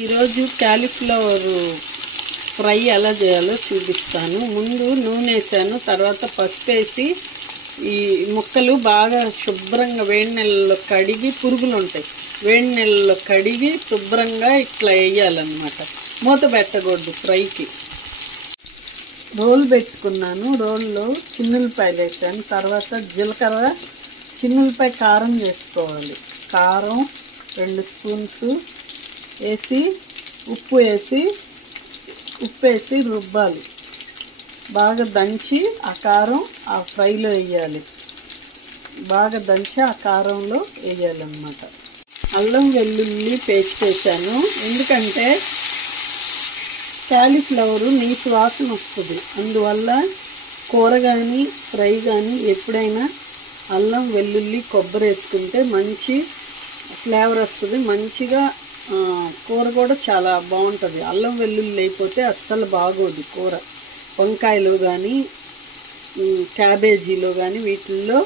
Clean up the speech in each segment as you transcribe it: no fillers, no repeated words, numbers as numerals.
ఈరోజు cauliflower fry ఎలా చేయాలో చూపిస్తాను. ముందు నూనె వేసాను, తర్వాత పసుపు వేసి ఈ ముక్కలు బాగా శుభ్రంగా వేడి నీళ్ళలో కడిగి, పురుగులు ఉంటాయి, వేడి నీళ్ళలో కడిగి శుభ్రంగా ఇట్లా వేయాలన్నమాట. మూత పెట్టకూడదు ఫ్రైకి. రోల్ పెట్టుకున్నాను, రోల్లో చిన్నులపాయలు వేసాను, తర్వాత జీలకర్ర, చిన్నులపాయ కారం చేసుకోవాలి. కారం 2 స్పూన్స్ వేసి ఉప్పు వేసి రుబ్బాలి. బాగా దంచి ఆ కారం ఆ ఫ్రైలో వేయాలి. బాగా దంచి ఆ కారంలో వేయాలన్నమాట. అల్లం వెల్లుల్లి పేస్ట్ వేసాను, ఎందుకంటే క్యాలీఫ్లవరు నీసు వాసన వస్తుంది. అందువల్ల కూర కానీ ఫ్రై కానీ ఎప్పుడైనా అల్లం వెల్లుల్లి కొబ్బరి వేసుకుంటే మంచి ఫ్లేవర్ వస్తుంది. మంచిగా కూర కూడా చాలా బాగుంటుంది. అల్లం వెల్లుల్లి లేకపోతే అస్సలు బాగోదు కూర. వంకాయలు కానీ క్యాబేజీలో కానీ వీటిల్లో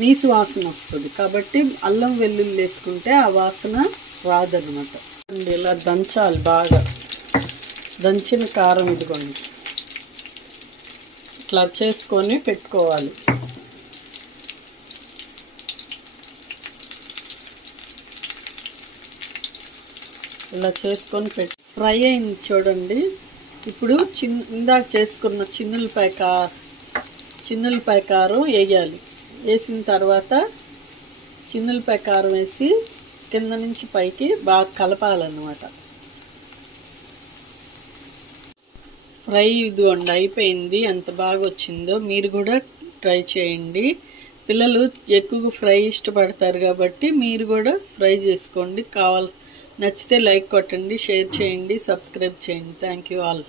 నీసు వాసన వస్తుంది. కాబట్టి అల్లం వెల్లుల్లి వేసుకుంటే ఆ వాసన రాదనమాట. ఇలా దంచాలి, బాగా దంచిన కారం ఇదిగోండి ఇట్లా చేసుకొని పెట్టుకోవాలి. ఇలా చేసుకొని ఫ్రై అయింది చూడండి. ఇప్పుడు ఇందాక చేసుకున్న చిన్నులపాయ కారం వేయాలి. వేసిన తర్వాత చిన్నులపాయ కారం వేసి కింద నుంచి పైకి బాగా కలపాలన్నమాట. ఫ్రై ఇదిగోండి అయిపోయింది. ఎంత బాగా వచ్చిందో మీరు కూడా ట్రై చేయండి. పిల్లలు ఎక్కువగా ఫ్రై ఇష్టపడతారు కాబట్టి మీరు కూడా ఫ్రై చేసుకోండి. నచ్చితే లైక్ కొట్టండి, షేర్ చేయండి, సబ్స్క్రైబ్ చేయండి. Thank you all.